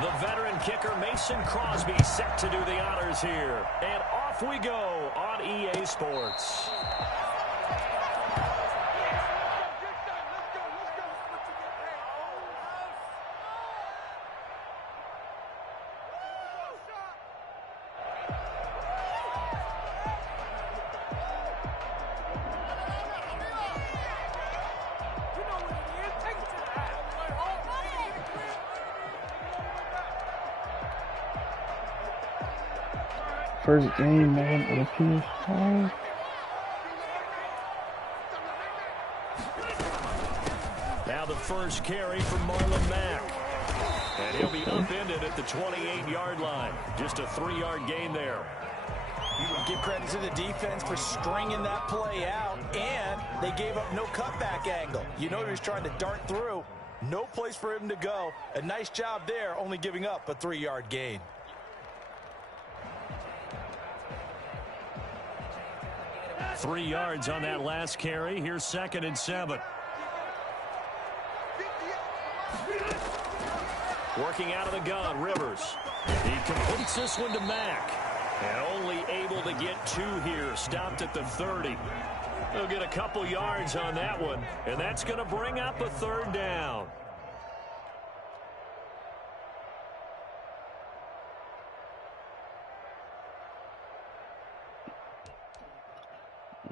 The veteran kicker Mason Crosby set to do the honors here. And off we go on EA Sports. First game, man, on the ps5. Now the first carry from Marlon Mack. And he'll be upended at the 28-yard line. Just a 3-yard gain there. Give credit to the defense for stringing that play out, and they gave up no cutback angle. You know he was trying to dart through. No place for him to go. A nice job there, only giving up a 3-yard gain. Three yards on that last carry. Here's 2nd and 7. Working out of the gun, Rivers. He completes this one to Mack. And only able to get 2 here. Stopped at the 30. They'll get a couple yards on that one. And that's going to bring up a 3rd down.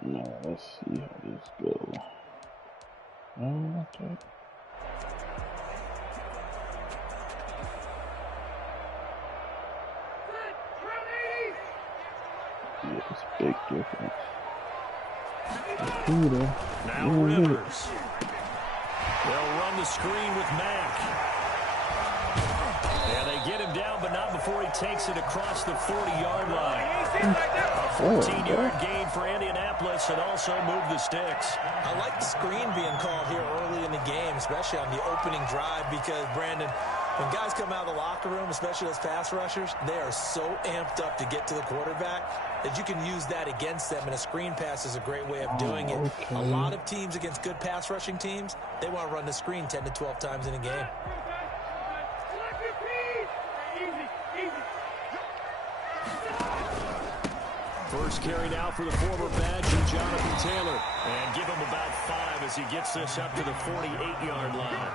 Now, let's see how this goes. Okay. Yeah, it's a big difference. Now Rivers. They'll run the screen with Mack. Yeah, they get him down, but not before he takes it across the 40-yard line. A 14-yard gain for Indianapolis and also move the sticks. I like the screen being called here early in the game, especially on the opening drive, because, Brandon, when guys come out of the locker room, especially those pass rushers, they are so amped up to get to the quarterback that you can use that against them, and a screen pass is a great way of doing it. Okay. A lot of teams against good pass rushing teams, they want to run the screen 10 to 12 times in a game. First carry now for the former Badger, Jonathan Taylor. And give him about 5 as he gets this up to the 48-yard line.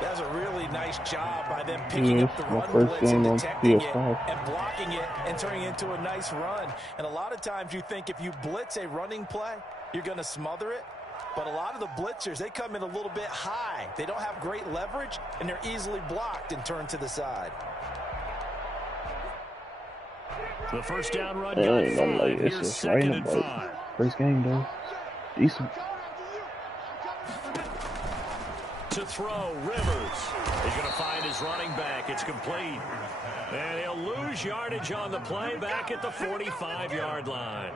That's a really nice job by them picking up the run blitz and detecting it and blocking it and turning it into a nice run. And a lot of times you think if you blitz a running play, you're going to smother it. But a lot of the blitzers, they come in a little bit high. They don't have great leverage, and they're easily blocked and turned to the side. The first down run got 5. Here's 2nd and 5. First game, though. Decent. To throw, Rivers. He's going to find his running back. It's complete. And he'll lose yardage on the play back at the 45-yard line.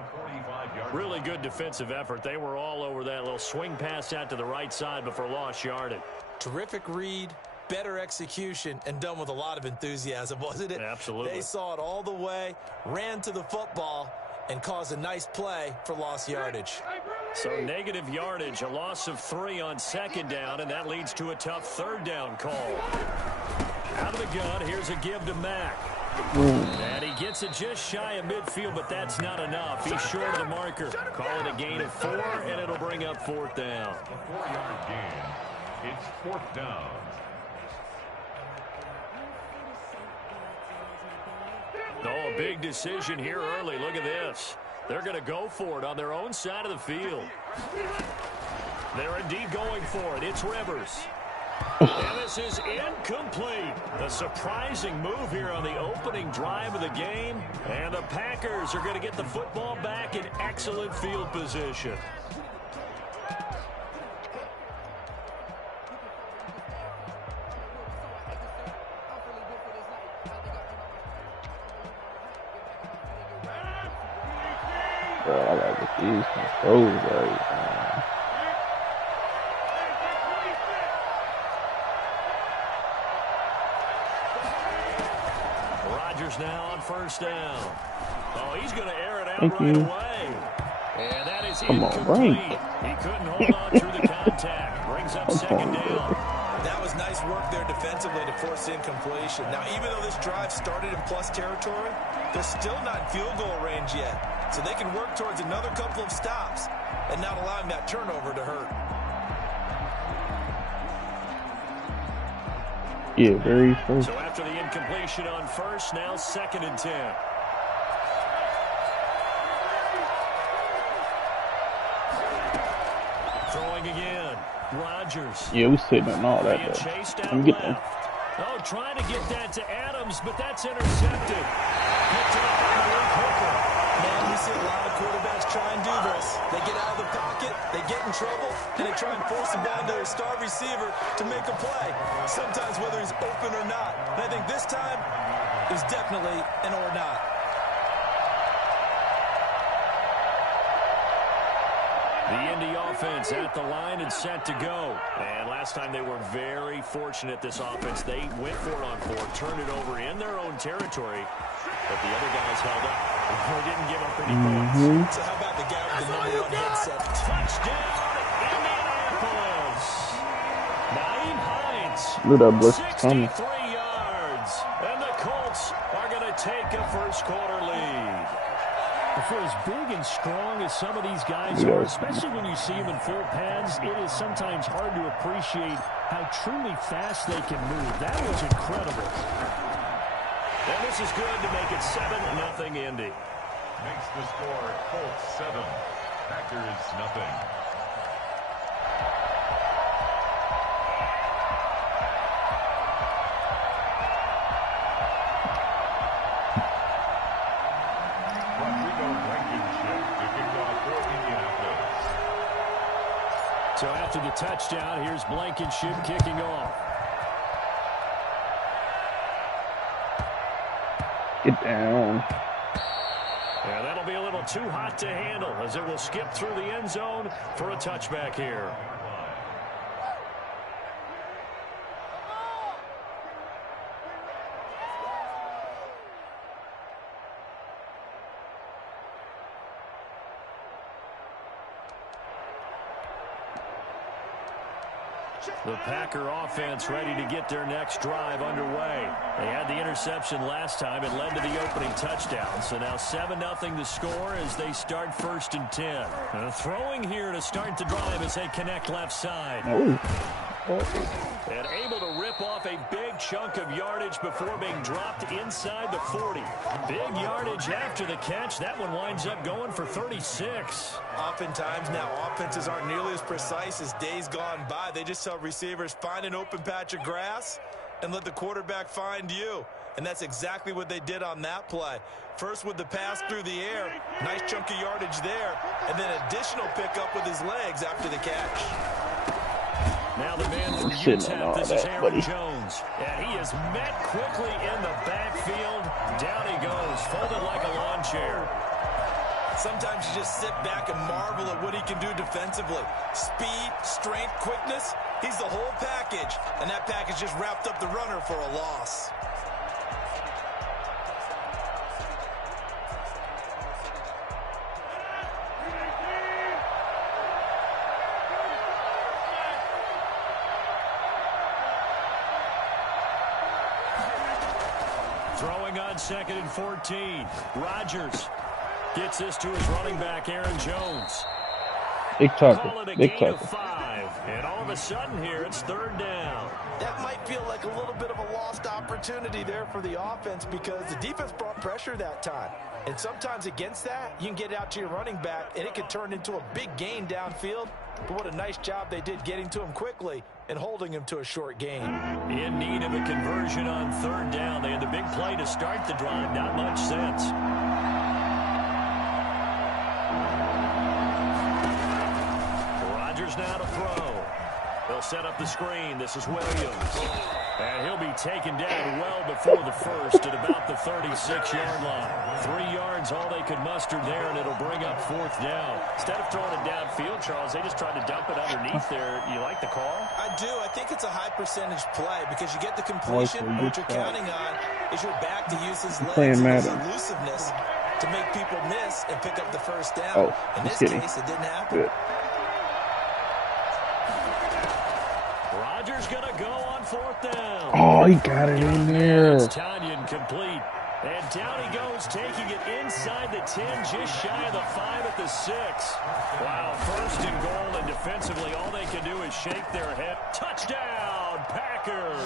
Really good defensive effort. They were all over that little swing pass out to the right side before lost yardage. Terrific read, better execution, and done with a lot of enthusiasm, wasn't it? Absolutely. They saw it all the way, ran to the football, and caused a nice play for lost yardage. So negative yardage, a loss of 3 on 2nd down, and that leads to a tough 3rd down call. Out of the gun, here's a give to Mack. And he gets it just shy of midfield, but that's not enough. He's short of the marker. Call it a gain of 4, and it'll bring up 4th down. A 4-yard gain. It's 4th down. Oh, a big decision here early. Look at this. They're going to go for it on their own side of the field. They're indeed going for it. It's Rivers. And this is incomplete. A surprising move here on the opening drive of the game. And the Packers are going to get the football back in excellent field position. Bro, I gotta get these controls right, man. Rodgers now on 1st down. Oh, he's going to air it out right away. And that is incomplete. He couldn't hold on through the contact. Brings up 2nd down. situation. Now, even though this drive started in plus territory, they're still not in field goal range yet. So they can work towards another couple of stops and not allowing that turnover to hurt. Yeah, very first. So after the incompletion on first, now 2nd and 10. Throwing again. Rodgers. Yeah, we sitting on all that, though. Let me get them. Oh, trying to get that to Adams, but that's intercepted. Picked up by Malik Hooker. Man, we see a lot of quarterbacks try and do this. They get out of the pocket, they get in trouble, and they try and force the ball to their star receiver to make a play. Sometimes whether he's open or not. And I think this time, it was definitely an or not. The Indy offense at the line and set to go. And last time they were very fortunate, this offense. They went for it on 4, turned it over in their own territory, but the other guys held up. They didn't give up any points. So how about the guy with the number 1 headset? Touchdown, Indianapolis. Naeem Hines. Look at that blitz coming. 63 yards. And the Colts are going to take a first-quarter lead. For as big and strong as some of these guys are, especially when you see them in full pads, it is sometimes hard to appreciate how truly fast they can move. That was incredible. And this is good to make it 7-0 Indy. Makes the score Colts 7, Packers nothing. So after the touchdown, here's Blankenship kicking off. Get down. Yeah, that'll be a little too hot to handle as it will skip through the end zone for a touchback here. The Packer offense ready to get their next drive underway. They had the interception last time. It led to the opening touchdown. So now 7-0 the score as they start 1st and 10. Throwing here to start the drive as they connect left side. And able to rip off a big chunk of yardage before being dropped inside the 40. Big yardage after the catch. That one winds up going for 36. Oftentimes now offenses aren't nearly as precise as days gone by. They just tell receivers, find an open patch of grass and let the quarterback find you. And that's exactly what they did on that play. First with the pass through the air, nice chunk of yardage there, and then additional pickup with his legs after the catch. Now the man from UTEP, this is Aaron Jones. And he is met quickly in the backfield. Down he goes, folded like a lawn chair. Sometimes you just sit back and marvel at what he can do defensively. Speed, strength, quickness, he's the whole package. And that package just wrapped up the runner for a loss. Throwing on 2nd and 14. Rodgers gets this to his running back, Aaron Jones. Big tackle. Big tackle. 5, and all of a sudden here, it's 3rd down. That might feel like a little bit of a lost opportunity there for the offense because the defense brought pressure that time. And sometimes against that, you can get out to your running back, and it can turn into a big gain downfield. But what a nice job they did getting to him quickly and holding him to a short gain. In need of a conversion on 3rd down. They had the big play to start the drive. Not much sense. Rodgers now to throw. They'll set up the screen. This is Williams. And he'll be taken down well before the first at about the 36-yard line. 3 yards, all they could muster there, and it'll bring up 4th down. Instead of throwing it downfield, Charles, they just tried to dump it underneath there. You like the call? I do. I think it's a high-percentage play because you get the completion. What you're counting on is your back to use his legs and his elusiveness to make people miss and pick up the first down. In this case, it didn't happen. Good. Rodgers going to go on 4th down. Oh, he got it in there. It's Tanyan complete. And down he goes, taking it inside the 10, just shy of the 5 at the 6. Wow, 1st and goal, and defensively, all they can do is shake their head. Touchdown, Packers!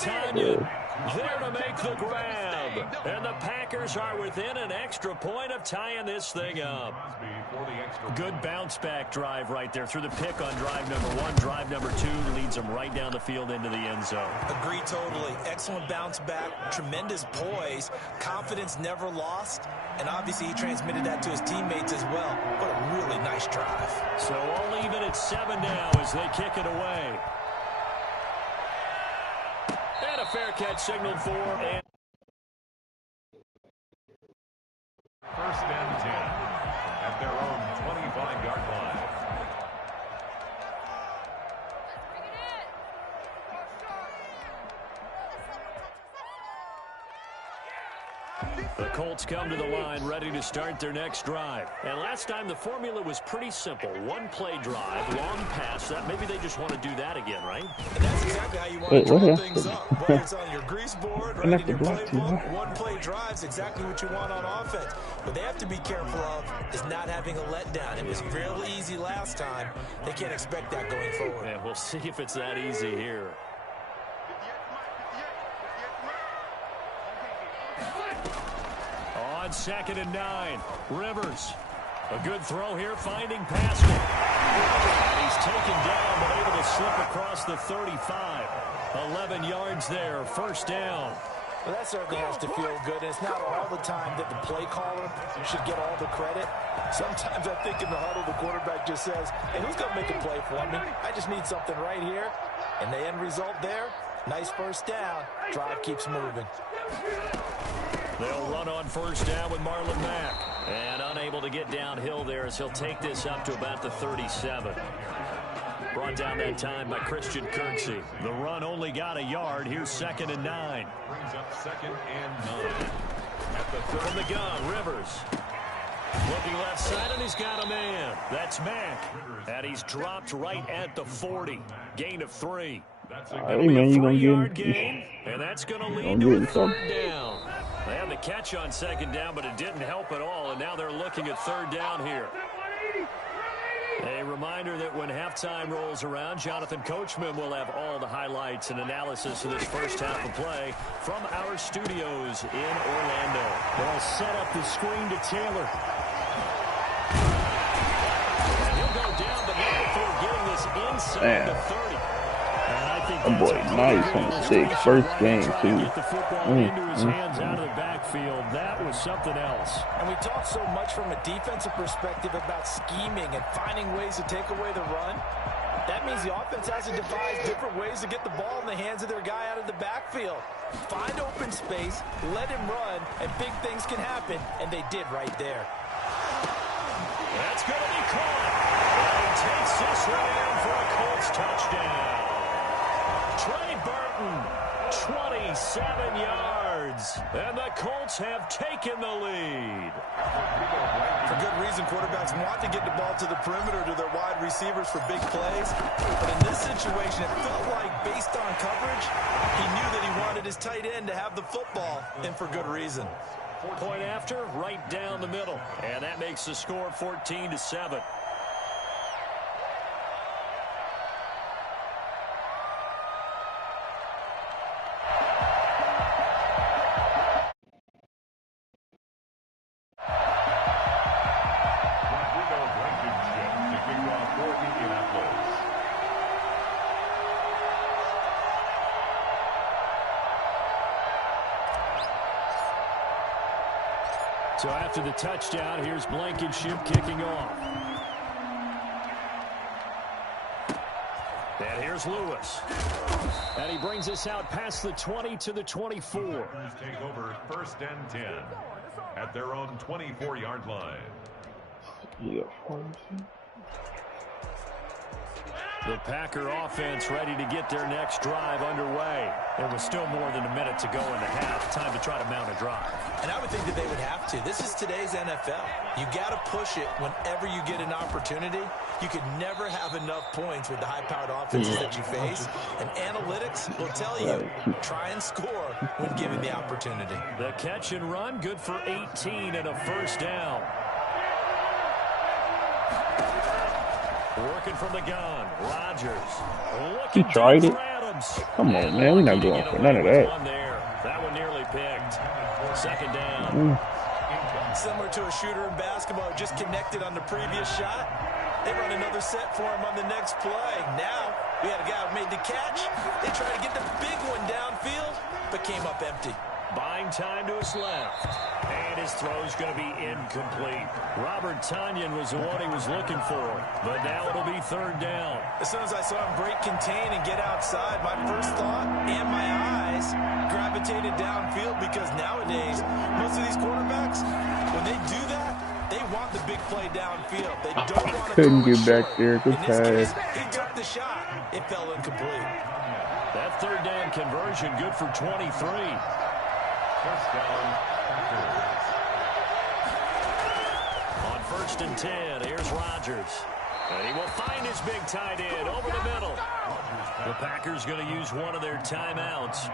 Tanyan there to make the grab. And the Packers are within an extra point of tying this thing up. Good bounce-back drive right there through the pick on drive number 1. Drive number 2 leads them right down the field into the end zone. Agree totally. Excellent bounce back, tremendous poise, confidence never lost, and obviously he transmitted that to his teammates as well. What a really nice drive. So all even at 7 now as they kick it away. And a fair catch signaled for. And 1st and 10 at their own 25-yard line. The Colts come to the line ready to start their next drive. And last time the formula was pretty simple. 1-play drive, long pass. That maybe they just want to do that again, right? And that's exactly how you want to draw things up. Whether it's on your grease board, right in your playbook, 1-play drive's exactly what you want on offense. What they have to be careful of is not having a letdown. It was fairly easy last time. They can't expect that going forward. Yeah, we'll see if it's that easy here. On 2nd and 9, Rivers. A good throw here, finding Pascal. He's taken down, but able to slip across the 35. 11 yards there, 1st down. Well, that certainly has to feel good. And it's not all the time that the play caller should get all the credit. Sometimes I think in the huddle, the quarterback just says, hey, who's going to make a play for me? I just need something right here. And the end result there, nice 1st down. Drive keeps moving. They'll run on 1st down with Marlon Mack. And unable to get downhill there as he'll take this up to about the 37. Brought down that time by Christian Kirksey. The run only got a yard. Here's 2nd and 9. Brings up 2nd and 9. At the 30. From the gun, Rivers. Looking left side, and he's got a man. That's Mack. And he's dropped right at the 40. Gain of 3. That's Hey, man, you gonna gain, and that's going to lead to a 3rd down. They had the catch on 2nd down, but it didn't help at all, and now they're looking at 3rd down here. A reminder that when halftime rolls around, Jonathan Coachman will have all the highlights and analysis of this 1st half of play from our studios in Orlando. They'll set up the screen to Taylor. And he'll go down, but not before getting this inside the 30. Oh boy, nice on 6. 1st game, too. Get the football into his hands out of the backfield. That was something else. And we talk so much from a defensive perspective about scheming and finding ways to take away the run. That means the offense has to devise different ways to get the ball in the hands of their guy out of the backfield. Find open space, let him run, and big things can happen, and they did right there. That's going to be caught. And he takes this one in for a Colts touchdown. Trey Burton, 27 yards, and the Colts have taken the lead. For good reason, quarterbacks want to get the ball to the perimeter to their wide receivers for big plays. But in this situation, it felt like, based on coverage, he knew that he wanted his tight end to have the football, and for good reason. Point after, right down the middle, and that makes the score 14-7. So after the touchdown, here's Blankenship kicking off. And here's Lewis. And he brings us out past the 20 to the 24. Take over 1st and 10 at their own 24-yard line. Yeah. The Packer offense ready to get their next drive underway. There was still more than a minute to go in the half. Time to try to mount a drive. And I would think that they would have to. This is today's NFL. You got to push it whenever you get an opportunity. You could never have enough points with the high-powered offenses that you face. And analytics will tell you, try and score when given the opportunity. The catch and run, good for 18 and a first down. Working from the gun, Rodgers. He tried it. Come on, man. We're not going for none of that. That one nearly picked. Second down. Similar to a shooter in basketball, just connected on the previous shot. They run another set for him on the next play. Now, we had a guy who made the catch. They tried to get the big one downfield, but came up empty. Buying time to his left. And his throw's going to be incomplete. Robert Tonyan was the one he was looking for. But now it'll be third down. As soon as I saw him break contain and get outside, my first thought and my eyes gravitated downfield, because nowadays, most of these quarterbacks, when they do that, they want the big play downfield. They don't want to couldn't get back there. Good pass. He took the shot. It fell incomplete. That third down conversion good for 23. First down, Packers. On 1st and 10, here's Rodgers. And he will find his big tight end over the middle. The Packers going to use one of their timeouts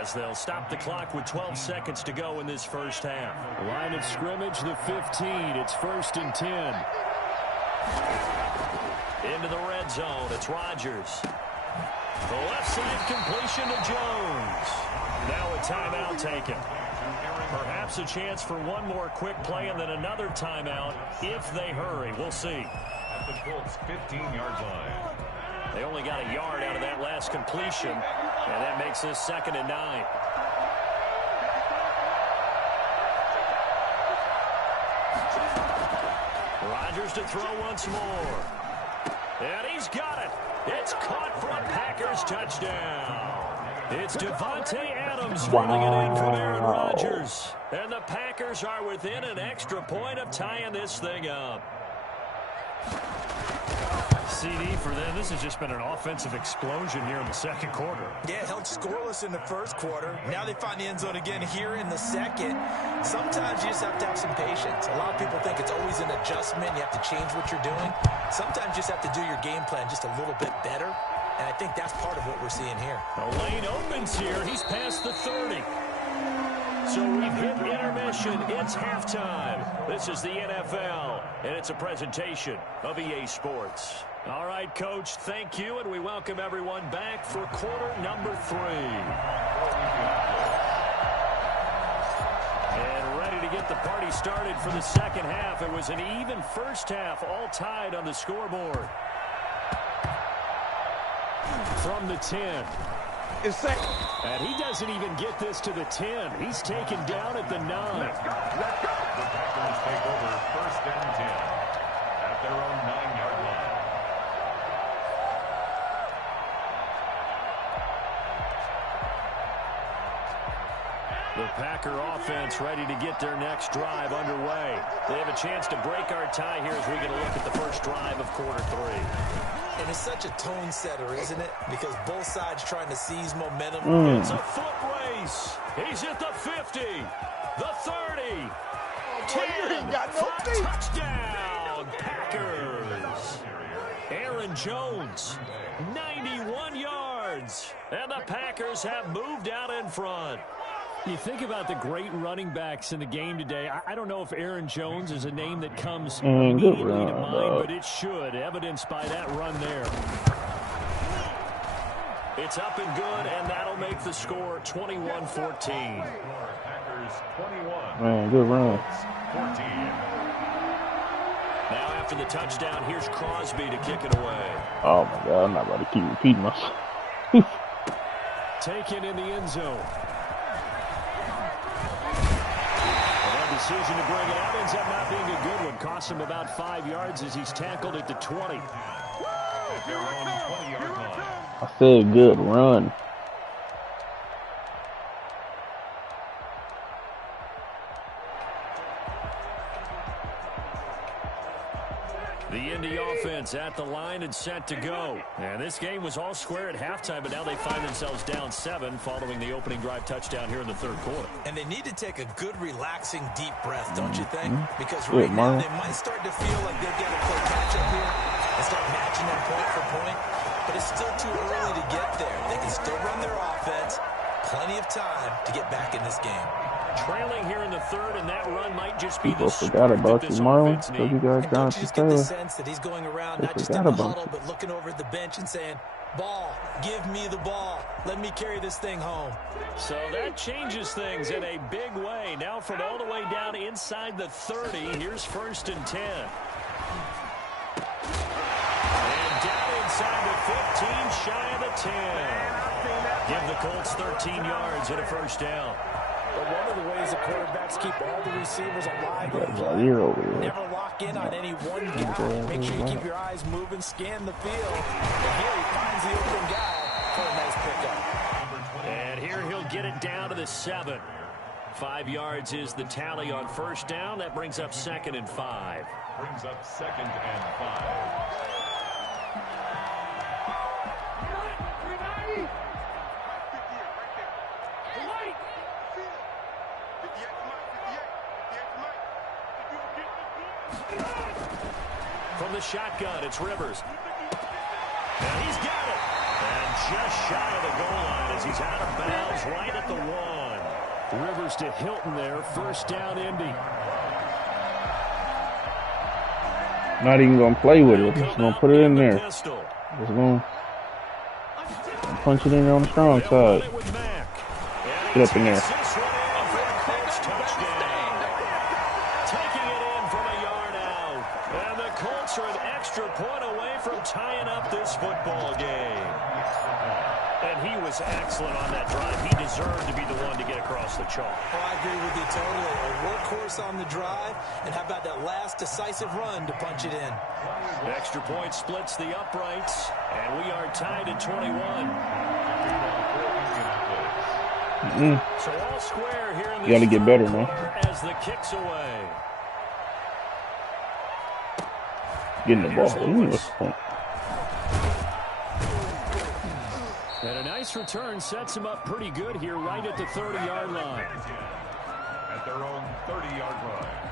as they'll stop the clock with 12 seconds to go in this first half. Line of scrimmage, the 15. It's 1st and 10. Into the red zone. It's Rodgers. The left side completion to Jones. Now a timeout taken. Perhaps a chance for one more quick play and then another timeout if they hurry. We'll see. At the Colts' 15-yard line. They only got a yard out of that last completion, and that makes this 2nd and 9. Rodgers to throw once more. And he's got it. It's caught for a Packers touchdown. It's Devontae Adams running it in from Aaron Rodgers. And the Packers are within an extra point of tying this thing up. CD for them. This has just been an offensive explosion here in the second quarter. Yeah, held scoreless in the first quarter. Now they find the end zone again here in the second. Sometimes you just have to have some patience. A lot of people think it's always an adjustment. You have to change what you're doing. Sometimes you just have to do your game plan just a little bit better. And I think that's part of what we're seeing here. The lane opens here. He's past the 30. So we've hit intermission. It's halftime. This is the NFL, and it's a presentation of EA Sports. All right, Coach, thank you, and we welcome everyone back for quarter number 3. And ready to get the party started for the second half. It was an even first half, all tied on the scoreboard. From the 10. And he doesn't even get this to the 10. He's taken down at the 9. The Packers take over 1st and 10 at their own 9-yard line. The Packer offense ready to get their next drive underway. They have a chance to break our tie here as we get a look at the first drive of quarter 3. And it's such a tone setter, isn't it? Because both sides trying to seize momentum. It's a foot race. He's at the 50, the 30, 10, touchdown, Packers. Aaron Jones, 91 yards. And the Packers have moved out in front. You think about the great running backs in the game today. I don't know if Aaron Jones is a name that comes immediately to mind, but it should, evidenced by that run there. It's up and good, and that'll make the score 21-14. Packers 21. Man, good run. 14. Now after the touchdown, here's Crosby to kick it away. Oh, my God. I'm not about to keep repeating myself. Taken in the end zone. Decision to bring it out ends up not being a good one. Costs him about 5 yards as he's tackled at the 20. At their own 20-yard line. I said good run. The Indy offense at the line and set to go. And this game was all square at halftime, but now they find themselves down 7 following the opening drive touchdown here in the third quarter. And they need to take a good, relaxing, deep breath, don't you think? Because right now they might start to feel like they'll get a play catch-up here. and start matching them point for point. But it's still too early to get there. They can still run their offense. Plenty of time to get back in this game. Trailing here in the third, and that run might just be People the forgot about you, Marlon, because you got Don't you Jonathan just get the Taylor. sense that he's going around, They not just in forgot the about huddle, but looking over at the bench and saying, ball, give me the ball. Let me carry this thing home. So that changes things in a big way. Now from all the way down inside the 30, here's 1st and 10. And down inside the 15, shy of the 10. Give the Colts 13 yards and a first down. But one of the ways the quarterbacks keep all the receivers alive Got in play, Zaire over there. never lock in on any one guy. Make sure you keep your eyes moving, scan the field. And here he finds the open guy for a nice pickup. And here he'll get it down to the 7. 5 yards is the tally on first down. That brings up 2nd and 5. Brings up 2nd and 5. From the shotgun, it's Rivers. And he's got it. And just shy of the goal line as he's out of bounds right at the 1. Rivers to Hilton there. First down, Indy. Not even going to play with it. Just going to put it in there. Just going to punch it in there on the strong side. Get up in there. Taking it in from a yard out. And the Colts are an extra point away from tying up this football game. And he was excellent on that drive. He deserved to be the one to get across the chalk. Oh, I agree with you totally. A workhorse on the drive, and how about that last decisive run to punch it in? Extra point splits the uprights, and we are tied at 21. So all square here in the You got to get better, man. as the kicks away. Getting the ball. Ooh, what's the point? And a nice return sets him up pretty good here right at the 30-yard line. At their own 30-yard line.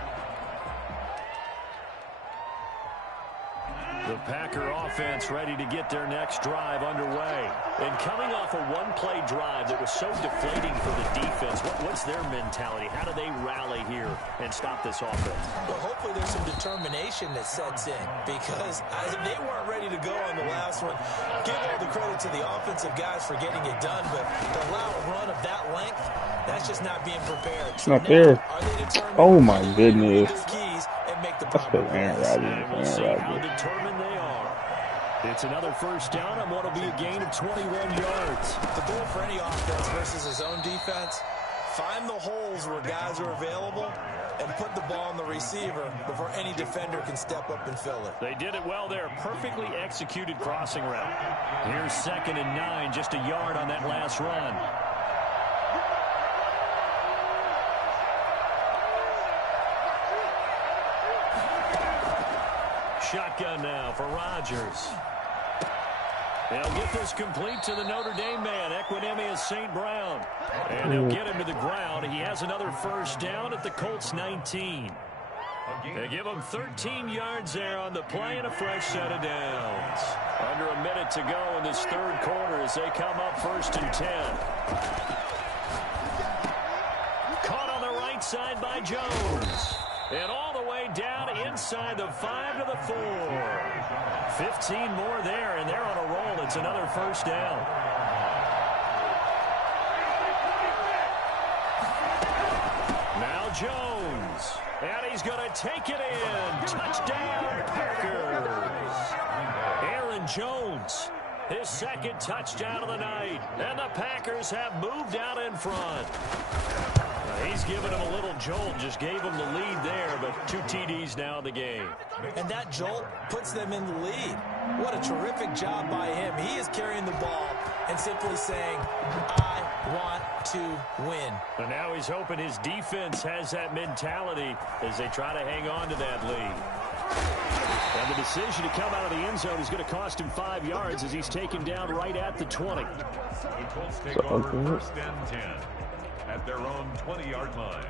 The Packer offense ready to get their next drive underway. And coming off a one-play drive that was so deflating for the defense, what's their mentality? How do they rally here and stop this offense? Well, hopefully there's some determination that sets in, because they weren't ready to go on the last one. Give all the credit to the offensive guys for getting it done, but to allow a run of that length, that's just not being prepared. It's not there. Oh, my goodness. That's because Aaron Rodgers. And we'll see how determined they are. It's another first down on what will be a gain of 21 yards. The goal for any offense versus his own defense, find the holes where guys are available and put the ball on the receiver before any defender can step up and fill it. They did it well there. Perfectly executed crossing route. Here's 2nd and 9, just a yard on that last run. Shotgun now for Rodgers. They'll get this complete to the Notre Dame man, Equinemius St. Brown. And they'll get him to the ground. He has another first down at the Colts 19. They give him 13 yards there on the play and a fresh set of downs. Under a minute to go in this third quarter as they come up 1st and 10. Caught on the right side by Jones. And all the way down inside the 5 to the 4. 15 more there, and they're on a roll. It's another first down. Now Jones. And he's going to take it in. Touchdown, Packers. Aaron Jones, his second touchdown of the night. And the Packers have moved out in front. He's given him a little jolt, just gave him the lead there, but 2 TDs now in the game. And that jolt puts them in the lead. What a terrific job by him. He is carrying the ball and simply saying, I want to win. And now he's hoping his defense has that mentality as they try to hang on to that lead. And the decision to come out of the end zone is going to cost him 5 yards as he's taken down right at the 20. The Colts take over 1st and 10. At their own 20-yard line.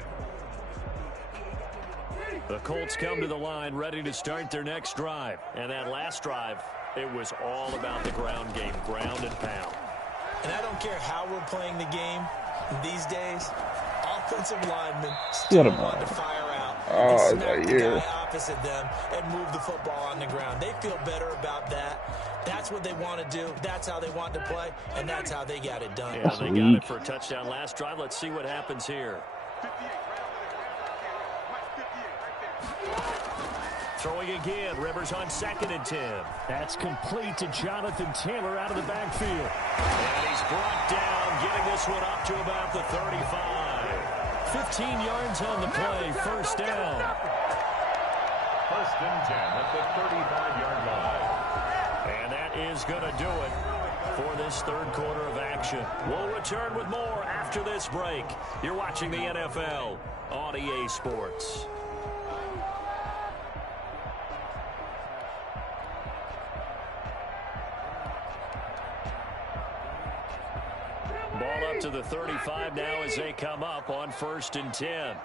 The Colts come to the line ready to start their next drive. And that last drive, it was all about the ground game, ground and pound. And I don't care how we're playing the game these days, offensive linemen still want to fire out and smack the guy opposite them and move the football on the ground. They feel better about that. That's what they want to do. That's how they want to play, and that's how they got it done. Yeah, they got it for a touchdown last drive. Let's see what happens here. Throwing again, Rivers on 2nd and 10. That's complete to Jonathan Taylor out of the backfield. And he's brought down, getting this one up to about the 35. 15 yards on the play, first down. 1st and 10 at the 35-yard line. And that is going to do it for this third quarter of action. We'll return with more after this break. You're watching the NFL on EA Sports. Ball up to the 35 now as they come up on 1st and 10.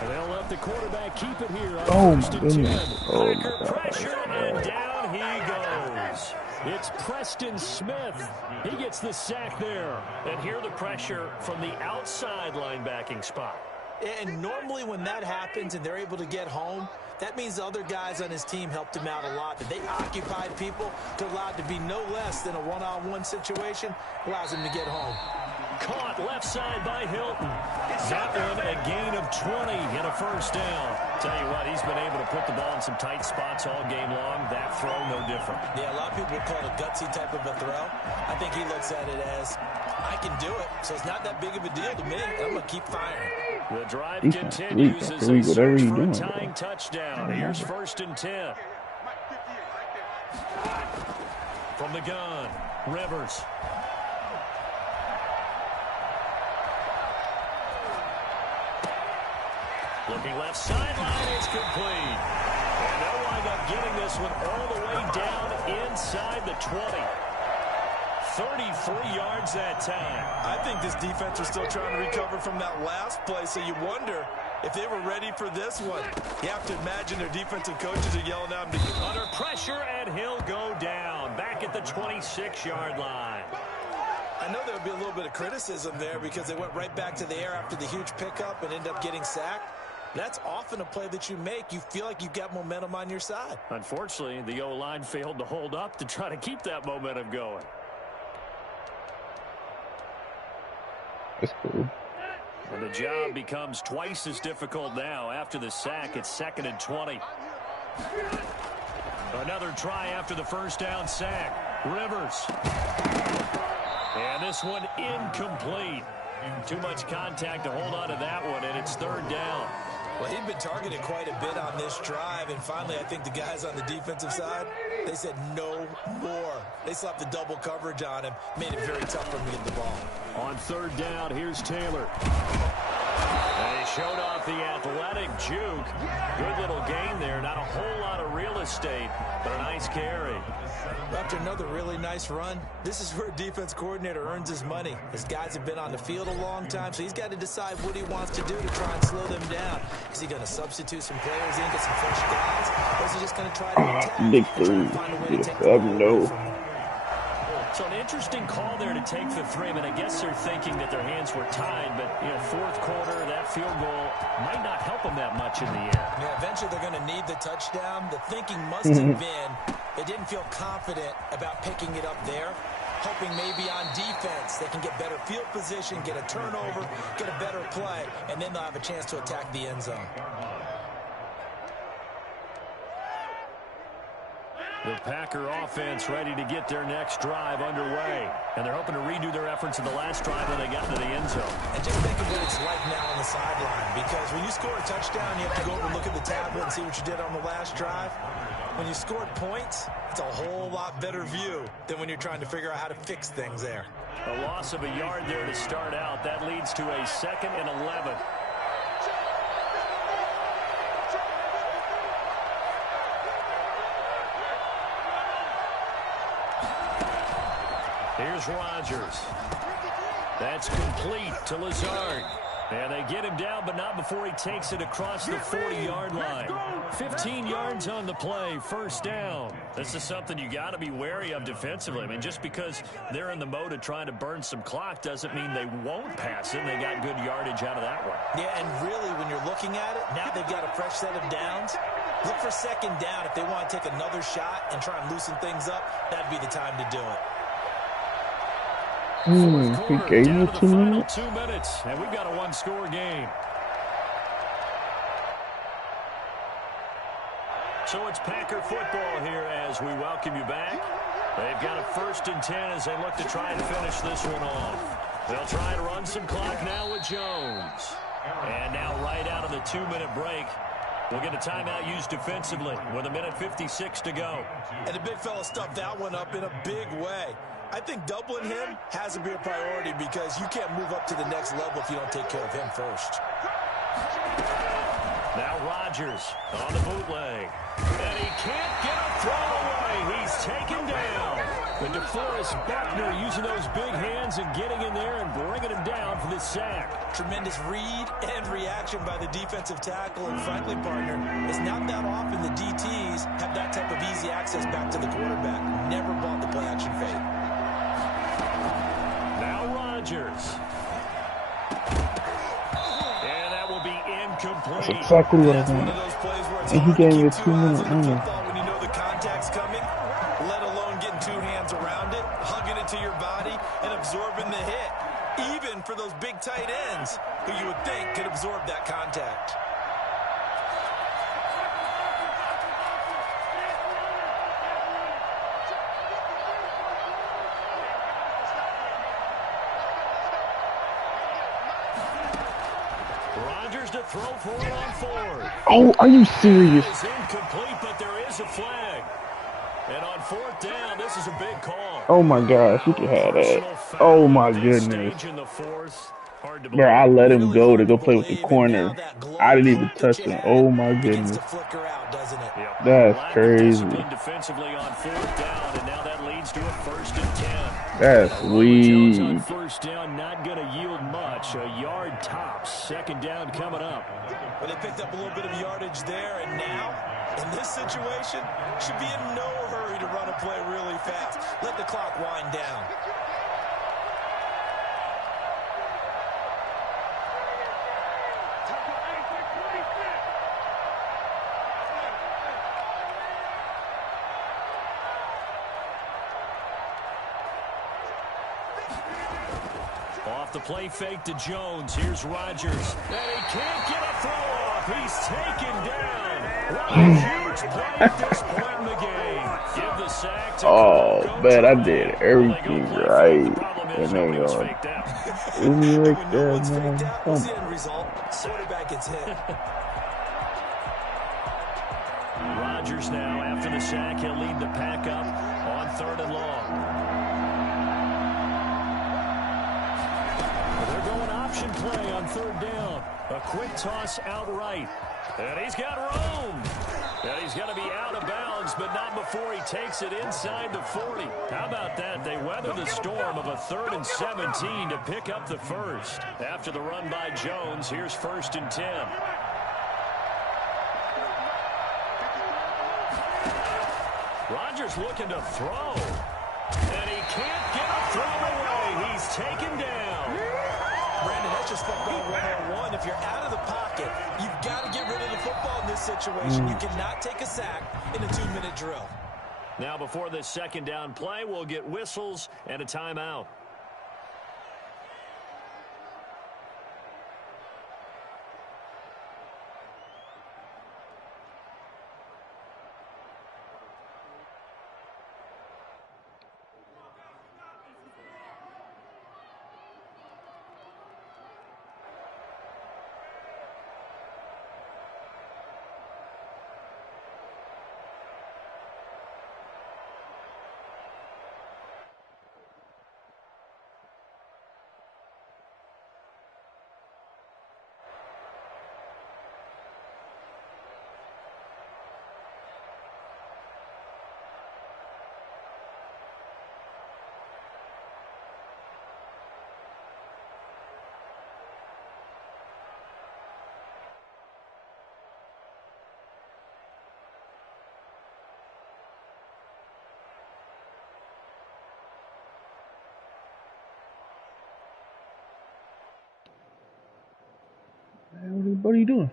And they'll let the quarterback keep it here on 1st and 10. Packer pressure, and down he goes. It's Preston Smith. He gets the sack there. And here the pressure from the outside linebacking spot. And normally when that happens and they're able to get home, that means the other guys on his team helped him out a lot. That they occupied people to allow it to be no less than a one-on-one situation, allows him to get home. Caught left side by Hilton. That one a gain of 20 and a first down. Tell you what, he's been able to put the ball in some tight spots all game long. That throw, no different. Yeah, a lot of people would call it a gutsy type of a throw. I think he looks at it as, I can do it, so it's not that big of a deal to me. I'm going to keep firing. The drive continues as they search for a tying touchdown. Here's 1st and 10. From the gun, Rivers. Looking left sideline, it's complete. And they'll wind up getting this one all the way down inside the 20. 33 yards that time. I think this defense was still trying to recover from that last play, so you wonder if they were ready for this one. You have to imagine their defensive coaches are yelling at them to under pressure, and he'll go down back at the 26-yard line. I know there would be a little bit of criticism there because they went right back to the air after the huge pickup and ended up getting sacked. That's often a play that you make. You feel like you've got momentum on your side. Unfortunately, the O-line failed to hold up to try to keep that momentum going. That's cool. And the job becomes twice as difficult now. After the sack, it's 2nd and 20. Another try after the first down sack. Rivers. And this one incomplete. Too much contact to hold on to that one, and it's 3rd down. Well, he'd been targeted quite a bit on this drive, and finally I think the guys on the defensive side, they said no more. They slapped the double coverage on him, made it very tough for him to get the ball. On 3rd down, here's Taylor. And he showed off the athletic juke. Good little gain there. Not a whole lot of real estate, but a nice carry. After another really nice run, this is where a defense coordinator earns his money. His guys have been on the field a long time, so he's got to decide what he wants to do to try and slow them down. Is he going to substitute some players in, get some fresh guys, or is he just going to try to attack? Big three. No. So an interesting call there to take the 3. But I guess they're thinking that their hands were tied. But, you know, 4th quarter, that field goal might not help them that much in the end. Yeah, eventually they're going to need the touchdown. The thinking must have been they didn't feel confident about picking it up there, hoping maybe on defense they can get better field position, get a turnover, get a better play, and then they'll have a chance to attack the end zone. The Packer offense ready to get their next drive underway. And they're hoping to redo their efforts in the last drive when they got into the end zone. And just think of what it's like now on the sideline. Because when you score a touchdown, you have to go over and look at the tablet and see what you did on the last drive. When you scored points, it's a whole lot better view than when you're trying to figure out how to fix things there. A loss of a yard there to start out. That leads to a 2nd and 11. Here's Rodgers. That's complete to Lazard. And they get him down, but not before he takes it across the 40-yard line. 15 yards on the play, first down. This is something you got to be wary of defensively. I mean, just because they're in the mode of trying to burn some clock doesn't mean they won't pass it. They got good yardage out of that one. Yeah, and really, when you're looking at it, now they've got a fresh set of downs. Look for second down if they want to take another shot and try and loosen things up. That'd be the time to do it. He gave me 2 minutes. 2 minutes, and we've got a one-score game. So it's Packer football here as we welcome you back. They've got a 1st and 10 as they look to try and finish this one off. They'll try and run some clock now with Jones. And now right out of the 2-minute break, we'll get a timeout used defensively with 1:56 to go. And the big fella stuffed that one up in a big way. I think doubling him has to be a priority because you can't move up to the next level if you don't take care of him first. Now Rodgers on the bootleg. And he can't get a throw away. He's taken down. And DeForest Buckner using those big hands and getting in there and bringing him down for this sack. Tremendous read and reaction by the defensive tackle. And frankly, partner, it's not that often the DTs have that type of easy access back to the quarterback. Never bought the play-action fade. Now Rodgers. And that will be incomplete. That's exactly what I wanted. And he gave me a 2-minute window. When you know the contact's coming, let alone getting 2 hands around it, hugging it to your body, and absorbing the hit. Even for those big tight ends who you would think could absorb that contact. Rodgers to throw for it on 4th. Oh, are you serious? It's incomplete, but there is a flag. And on 4th down, this is a big call. Oh my gosh, you can have that. Oh my goodness. Bro, I let him go to go play with the corner. I didn't even touch him. Oh my goodness. That's crazy. Defensively on 4th down, and now that leads to a 1st and 10. That's weak. On 1st down, not going to yield much. A yard tops. 2nd down coming up. But they picked up a little bit of yardage there, and now, in this situation, should be in no hurry to run a play really fast. Let the clock wind down. Off the play fake to Jones. Here's Rodgers. And he can't get a throw off. He's taken down. What a huge play at this point in the game. Give the sack to man, I did everything right. And they go, isn't he like that, man? What's the end result? Quarterback gets hit. Rodgers now, after the sack, he'll lead the pack up on 3rd and long. They're going option play on 3rd down. A quick toss outright. And he's got room. And he's going to be out of bounds, but not before he takes it inside the 40. How about that? They weather the storm of a 3rd and 17 to pick up the 1st. After the run by Jones, here's 1st and 10. Rodgers looking to throw. And he can't get a throw away. He's taken down. Brandon, that's just football 101. If you're out of the pocket, you've got to get rid of the football in this situation. You cannot take a sack in a 2-minute drill. Now, before this 2nd down play, we'll get whistles and a timeout. What are you doing?